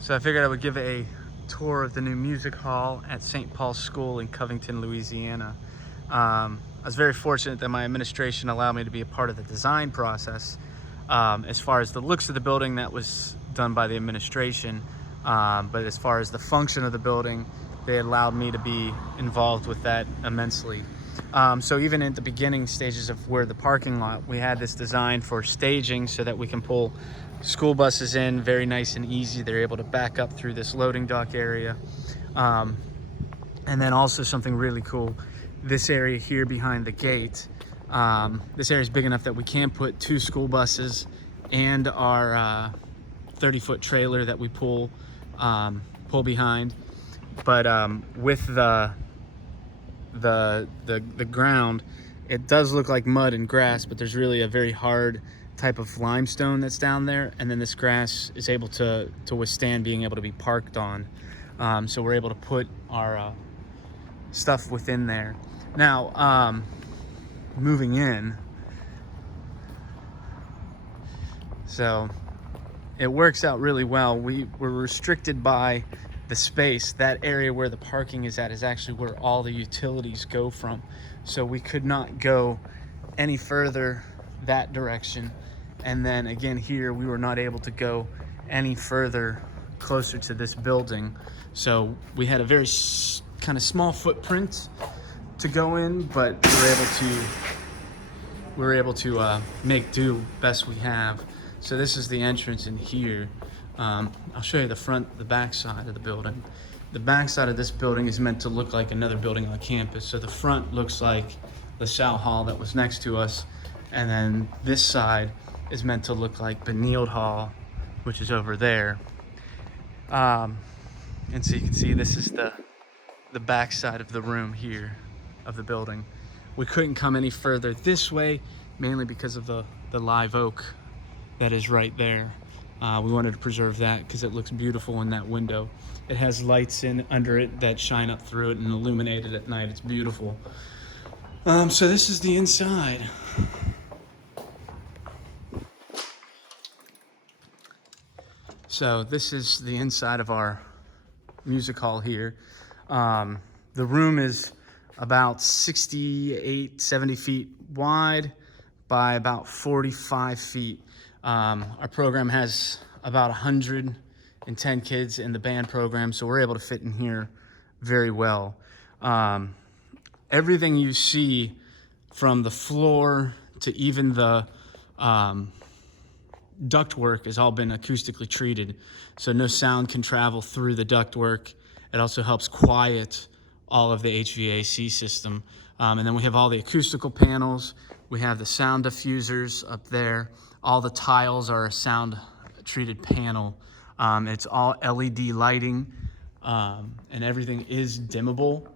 So I figured I would give a tour of the new music hall at St. Paul's School in Covington, Louisiana. I was very fortunate that my administration allowed me to be a part of the design process. As far as the looks of the building, that was done by the administration. But as far as the function of the building, they allowed me to be involved with that immensely. So even at the beginning stages of where the parking lot, we had this design for staging so that we can pull school buses in very nice and easy. They're able to back up through this loading dock area. And then also something really cool, this area here behind the gate, this area is big enough that we can put 2 school buses and our 30-foot trailer that we pull behind. But with the ground, it does look like mud and grass, but there's really a very hard type of limestone that's down there, and then this grass is able to withstand being able to be parked on. So we're able to put our stuff within there. Now, moving in, so it works out really well. We're restricted by the space. That area where the parking is at is actually where all the utilities go from. So we could not go any further that direction. And then again here, we were not able to go any further closer to this building. So we had a very kind of small footprint to go in, but we were able to make do best we have. So this is the entrance in here. I'll show you the back side of the building. The back side of this building is meant to look like another building on campus. So the front looks like LaSalle Hall that was next to us. And then this side is meant to look like Benilde Hall, which is over there. And so you can see this is the back side of the room here of the building. We couldn't come any further this way, mainly because of the live oak that is right there. We wanted to preserve that because it looks beautiful in that window. It has lights in under it that shine up through it and illuminate it at night. It's beautiful. So this is the inside. So this is the inside of our music hall here. The room is about 70 feet wide by about 45 feet. Our program has about 110 kids in the band program, so we're able to fit in here very well. Everything you see from the floor to even the ductwork has all been acoustically treated, so no sound can travel through the ductwork. It also helps quiet all of the HVAC system. And then we have all the acoustical panels. We have the sound diffusers up there. All the tiles are a sound treated panel. It's all LED lighting, and everything is dimmable.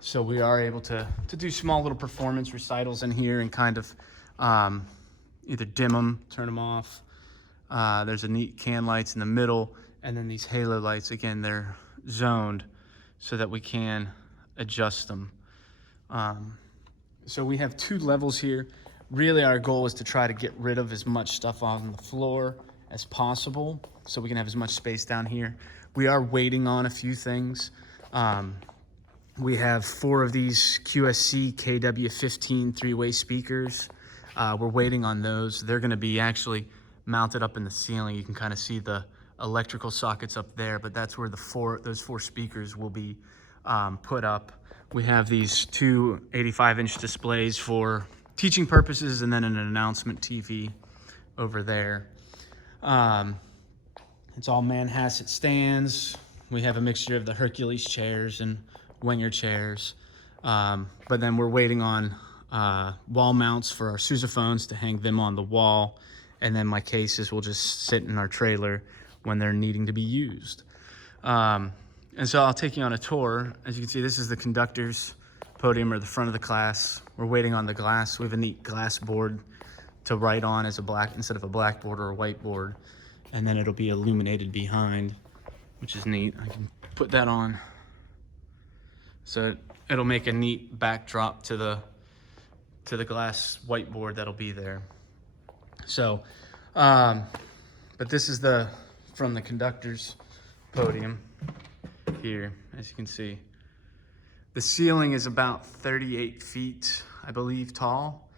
So we are able to do small little performance recitals in here and kind of either dim them, turn them off. There's a neat can lights in the middle, and then these halo lights, again, they're zoned so that we can adjust them. So we have 2 levels here. Really our goal is to try to get rid of as much stuff on the floor as possible so we can have as much space down here. We are waiting on a few things. We have 4 of these QSC KW15 3-way speakers. We're waiting on those. They're gonna be actually mounted up in the ceiling. You can kind of see the electrical sockets up there, but that's where those 4 speakers will be put up. We have these 2 85-inch displays for teaching purposes, and then an announcement TV over there. It's all Manhasset stands. We have a mixture of the Hercules chairs and Wenger chairs. But then we're waiting on wall mounts for our sousaphones to hang them on the wall. And then my cases will just sit in our trailer when they're needing to be used. And so I'll take you on a tour. As you can see, this is the conductor's podium, or the front of the class. We're waiting on the glass. We have a neat glass board to write on as instead of a blackboard or a whiteboard. And then it'll be illuminated behind, which is neat. I can put that on. So it'll make a neat backdrop to the glass whiteboard that'll be there. So, but this is from the conductor's podium here, as you can see. The ceiling is about 38 feet, I believe, tall.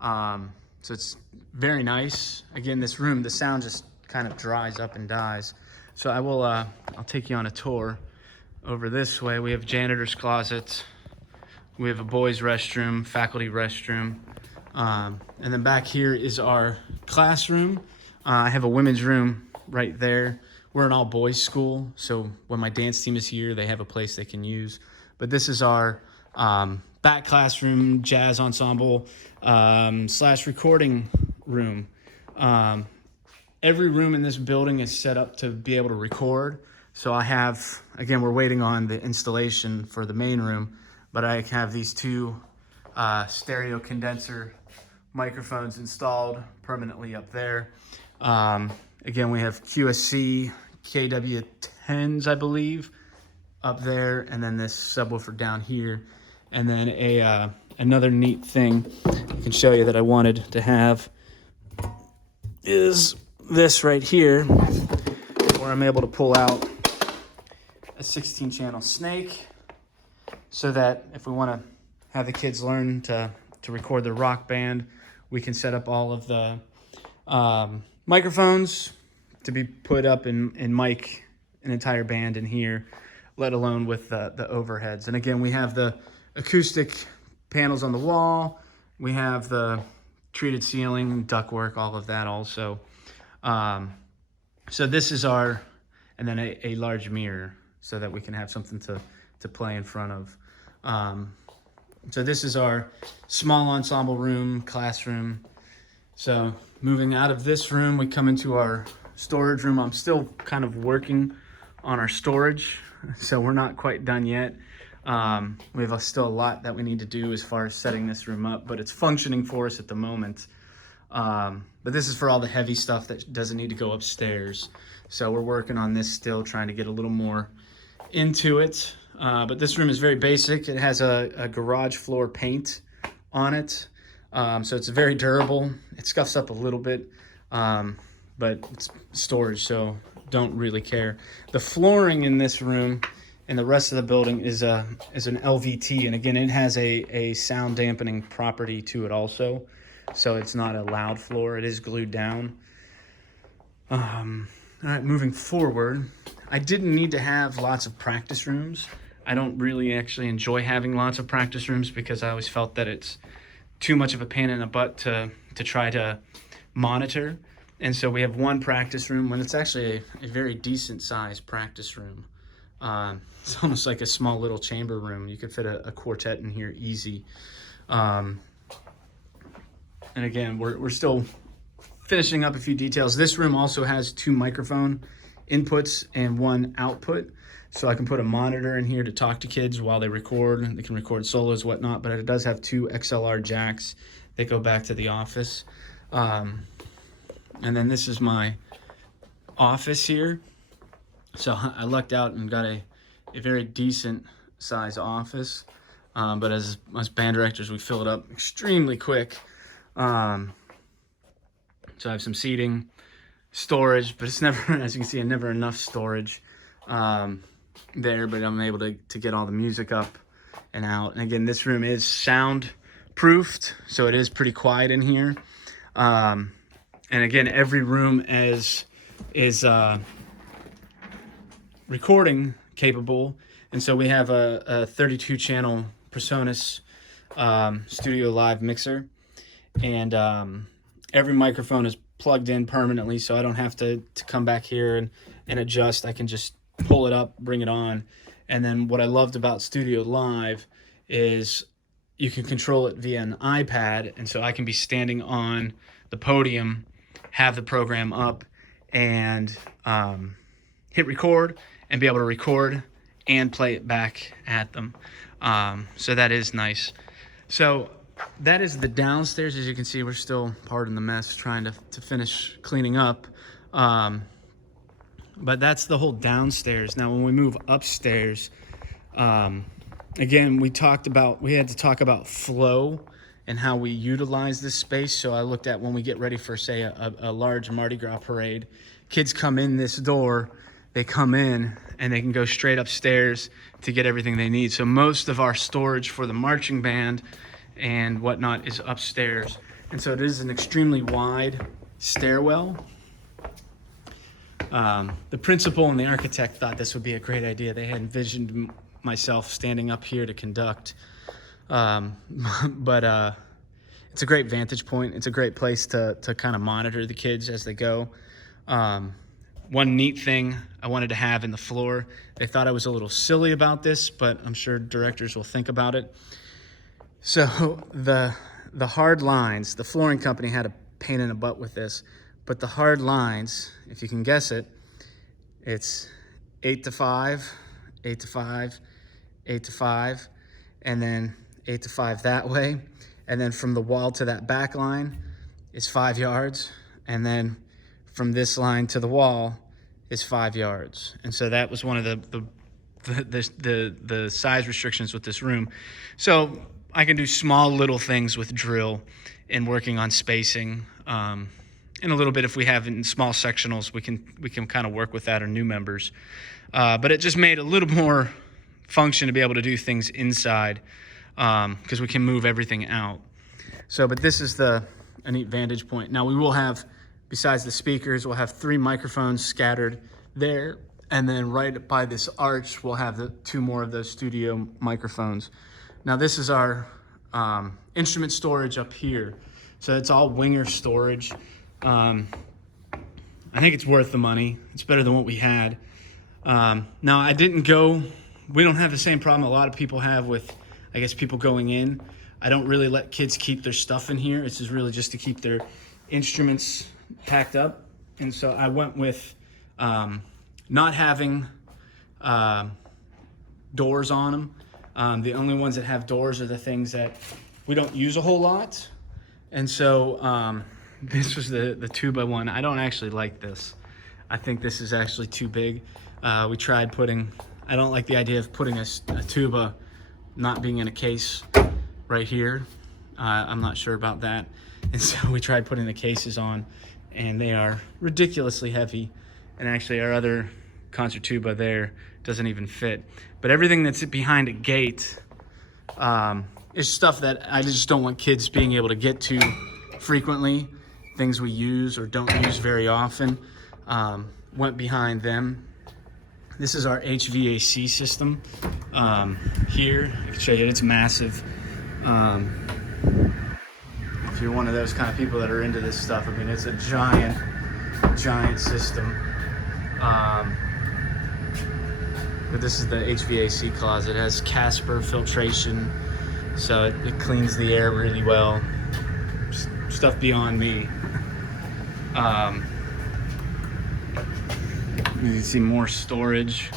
So it's very nice. Again, this room, the sound just kind of dries up and dies. So I'll take you on a tour over this way. We have janitor's closet. We have a boys' restroom, faculty restroom. And then back here is our classroom. I have a women's room right there. We're an all boys school, so when my dance team is here, they have a place they can use. But this is our back classroom, jazz ensemble, / recording room. Every room in this building is set up to be able to record. So I have, again, we're waiting on the installation for the main room, but I have these two stereo condenser microphones installed permanently up there. Again, we have QSC KW10s, I believe, up there, and then this subwoofer down here. And then another neat thing I can show you that I wanted to have is this right here, where I'm able to pull out a 16-channel snake, so that if we want to have the kids learn to record their rock band, we can set up all of the microphones to be put up and mic an entire band in here, let alone with the overheads. And again, we have the acoustic panels on the wall. We have the treated ceiling, ductwork, all of that also. So this is our, and then a large mirror so that we can have something to play in front of. So this is our small ensemble room, classroom. So moving out of this room, we come into our storage room. I'm still kind of working on our storage, so we're not quite done yet. We have still a lot that we need to do as far as setting this room up, but it's functioning for us at the moment. But this is for all the heavy stuff that doesn't need to go upstairs. So we're working on this still, trying to get a little more into it. But this room is very basic. It has a garage floor paint on it. So it's very durable. It scuffs up a little bit, but it's storage, so don't really care. The flooring in this room and the rest of the building is an LVT, and again, it has a sound dampening property to it also. So it's not a loud floor. It is glued down. All right, moving forward, I didn't need to have lots of practice rooms. I don't really actually enjoy having lots of practice rooms because I always felt that it's too much of a pain in the butt to try to monitor. And so we have one practice room when it's actually a very decent sized practice room. It's almost like a small little chamber room. You could fit a quartet in here easy. And again, we're still finishing up a few details. This room also has 2 microphone inputs and 1 output. So I can put a monitor in here to talk to kids while they record. They can record solos, whatnot, but it does have 2 XLR jacks that go back to the office. And then this is my office here. So I lucked out and got a very decent size office. But as band directors, we fill it up extremely quick. So I have some seating, storage, but it's never, as you can see, never enough storage there, but I'm able to get all the music up and out. And again, this room is sound proofed, so it is pretty quiet in here. And again, every room is recording capable, and so we have a 32 channel PreSonus Studio Live mixer, and every microphone is plugged in permanently, so I don't have to come back here and adjust. I can just pull it up, bring it on. And then what I loved about Studio Live is you can control it via an iPad, and so I can be standing on the podium, have the program up, and hit record and be able to record and play it back at them. So that is nice. So that is the downstairs. As you can see, we're still, pardon the mess, trying to finish cleaning up. But that's the whole downstairs. Now, when we move upstairs, again, we had to talk about flow and how we utilize this space. So I looked at when we get ready for, say, a large Mardi Gras parade, kids come in this door they come in and they can go straight upstairs to get everything they need. So most of our storage for the marching band and whatnot is upstairs. And so it is an extremely wide stairwell. The principal and the architect thought this would be a great idea. They had envisioned myself standing up here to conduct. But it's a great vantage point. It's a great place to kind of monitor the kids as they go. One neat thing I wanted to have in the floor, they thought I was a little silly about this, but I'm sure directors will think about it. So the hard lines, the flooring company had a pain in the butt with this, but the hard lines, if you can guess it, it's 8 to 5, 8 to 5, 8 to 5, and then 8 to 5 that way. And then from the wall to that back line is 5 yards. And then from this line to the wall is 5 yards. And so that was one of the size restrictions with this room. So I can do small little things with drill and working on spacing. And a little bit if we have in small sectionals, we can kind of work with that, or new members. But it just made a little more function to be able to do things inside, because we can move everything out. So, but this is a neat vantage point. Now we will have, besides the speakers, we'll have 3 microphones scattered there. And then right by this arch, we'll have the 2 more of those studio microphones. Now this is our instrument storage up here. So it's all winger storage. I think it's worth the money. It's better than what we had. Now we don't have the same problem a lot of people have with, I guess, people going in. I don't really let kids keep their stuff in here. This is really just to keep their instruments packed up. And so I went with not having doors on them. The only ones that have doors are the things that we don't use a whole lot. And so this was the 2x1. I don't actually like this. I think this is actually too big. We tried I don't like the idea of putting a tuba not being in a case right here. I'm not sure about that. And so we tried putting the cases on, and they are ridiculously heavy. And actually our other concert tuba there doesn't even fit. But everything that's behind a gate is stuff that I just don't want kids being able to get to frequently. Things we use or don't use very often went behind them. This is our HVAC system here. I can show you, it's massive. If you're one of those kind of people that are into this stuff, I mean, it's a giant system. But this is the HVAC closet. It has Casper filtration, so it cleans the air really well. Stuff beyond me. You can see more storage.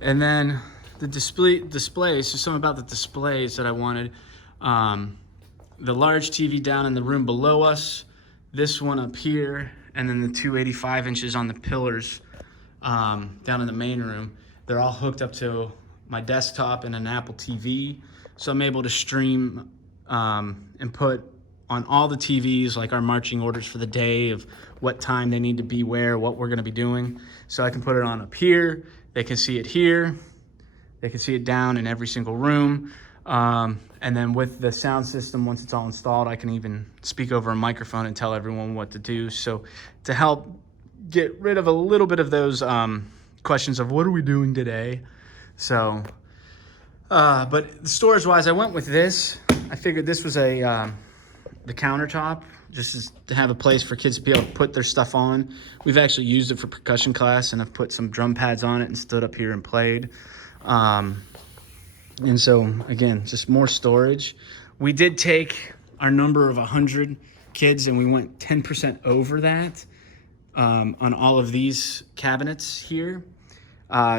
And then the displays, so something about the displays that I wanted. The large TV down in the room below us, this one up here, and then the 285 inches on the pillars down in the main room. They're all hooked up to my desktop and an Apple TV. So I'm able to stream and put on all the TVs like our marching orders for the day of what time they need to be where, what we're gonna be doing. So I can put it on up here. They can see it here. They can see it down in every single room. And then with the sound system, once it's all installed, I can even speak over a microphone and tell everyone what to do. So to help get rid of a little bit of those questions of what are we doing today? So, but storage-wise, I went with this. I figured this was the countertop, just as to have a place for kids to be able to put their stuff on. We've actually used it for percussion class, and I've put some drum pads on it and stood up here and played. And so, again, just more storage. We did take our number of 100 kids, and we went 10% over that on all of these cabinets here,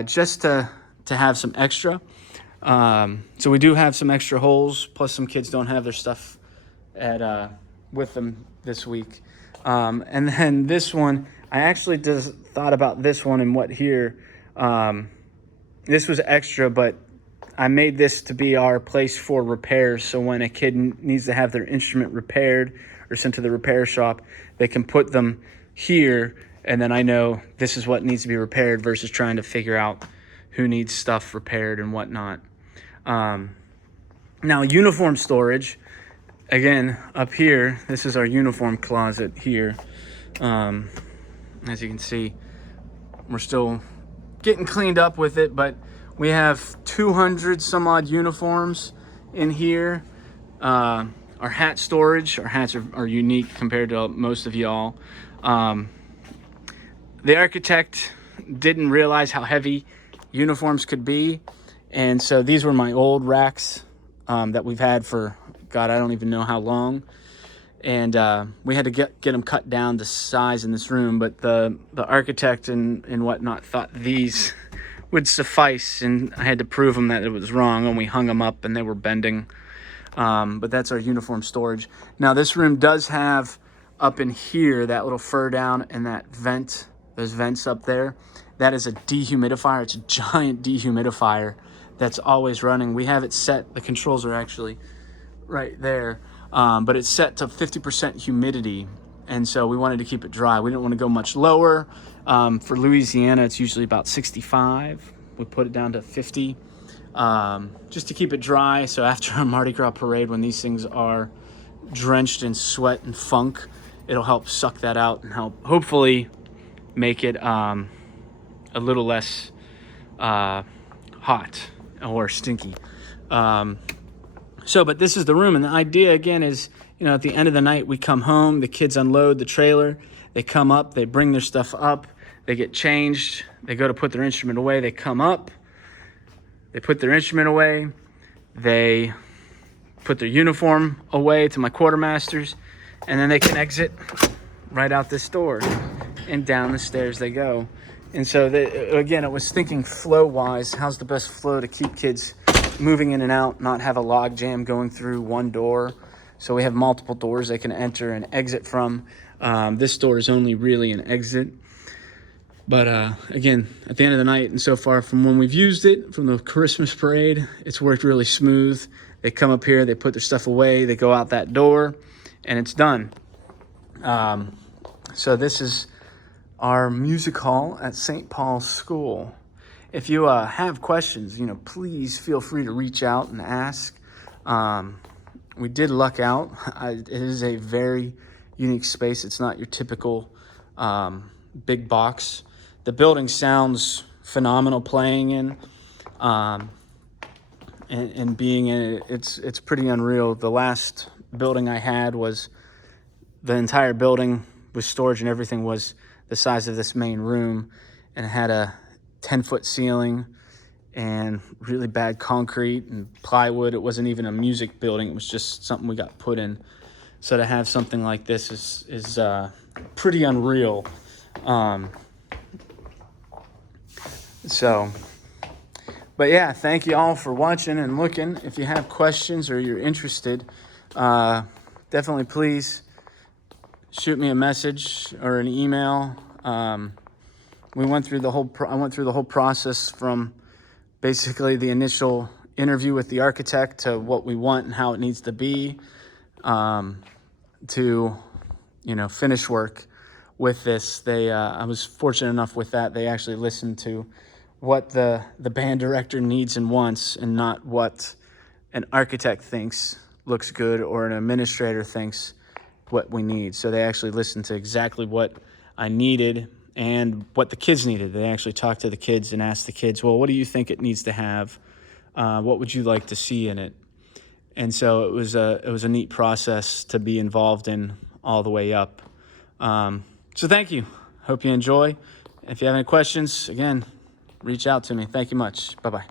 just to have some extra. So we do have some extra holes, plus some kids don't have their stuff with them this week. And then this one, I actually just thought about this one and what here. This was extra, but I made this to be our place for repairs. So when a kid needs to have their instrument repaired or sent to the repair shop, they can put them here, and then I know this is what needs to be repaired versus trying to figure out who needs stuff repaired and whatnot. Now, uniform storage, again, up here, this is our uniform closet here. As you can see, we're still getting cleaned up with it, but we have 200 some odd uniforms in here. Our hat storage, our hats are unique compared to most of y'all. The architect didn't realize how heavy uniforms could be, and so these were my old racks that we've had for, God, I don't even know how long. And we had to get them cut down to size in this room, but the architect and whatnot thought these would suffice, and I had to prove him that it was wrong, and we hung them up and they were bending. But that's our uniform storage. Now, this room does have up in here that little fur down and that vent, those vents up there. That is a dehumidifier. It's a giant dehumidifier that's always running. We have it set, the controls are actually right there. But it's set to 50% humidity, and so we wanted to keep it dry. We didn't want to go much lower. For Louisiana, it's usually about 65. We put it down to 50, just to keep it dry. So after a Mardi Gras parade, when these things are drenched in sweat and funk, it'll help suck that out and help hopefully make it a little less hot or stinky. But this is the room, and the idea again is, at the end of the night, we come home, the kids unload the trailer, they come up, they bring their stuff up, they get changed, they go to put their instrument away, they come up, they put their instrument away, they put their uniform away to my quartermasters, and then they can exit right out this door, and down the stairs they go. And so, again, it was thinking flow-wise, how's the best flow to keep kids moving in and out, not have a log jam going through one door. So we have multiple doors they can enter and exit from. This door is only really an exit. But again, at the end of the night, and so far from when we've used it, from the Christmas parade, it's worked really smooth. They come up here, they put their stuff away, they go out that door, and it's done. So this is our music hall at St. Paul's School. If you have questions, please feel free to reach out and ask. We did luck out. It is a very unique space. It's not your typical big box. The building sounds phenomenal playing in, and being in it. It's pretty unreal. The last building I had was the entire building with storage and everything was the size of this main room, and it had a 10-foot ceiling and really bad concrete and plywood. It wasn't even a music building. It was just something we got put in. So to have something like this is pretty unreal. But yeah, thank you all for watching and looking. If you have questions or you're interested, definitely please shoot me a message or an email. I went through the whole process from basically the initial interview with the architect to what we want and how it needs to be, to finish work with this. I was fortunate enough with that. They actually listened to what the band director needs and wants, and not what an architect thinks looks good or an administrator thinks what we need. So they actually listened to exactly what I needed and what the kids needed. They actually talked to the kids and asked the kids, well, what do you think it needs to have? What would you like to see in it? And so it was a neat process to be involved in all the way up. So thank you. Hope you enjoy. If you have any questions, again, reach out to me. Thank you much. Bye-bye.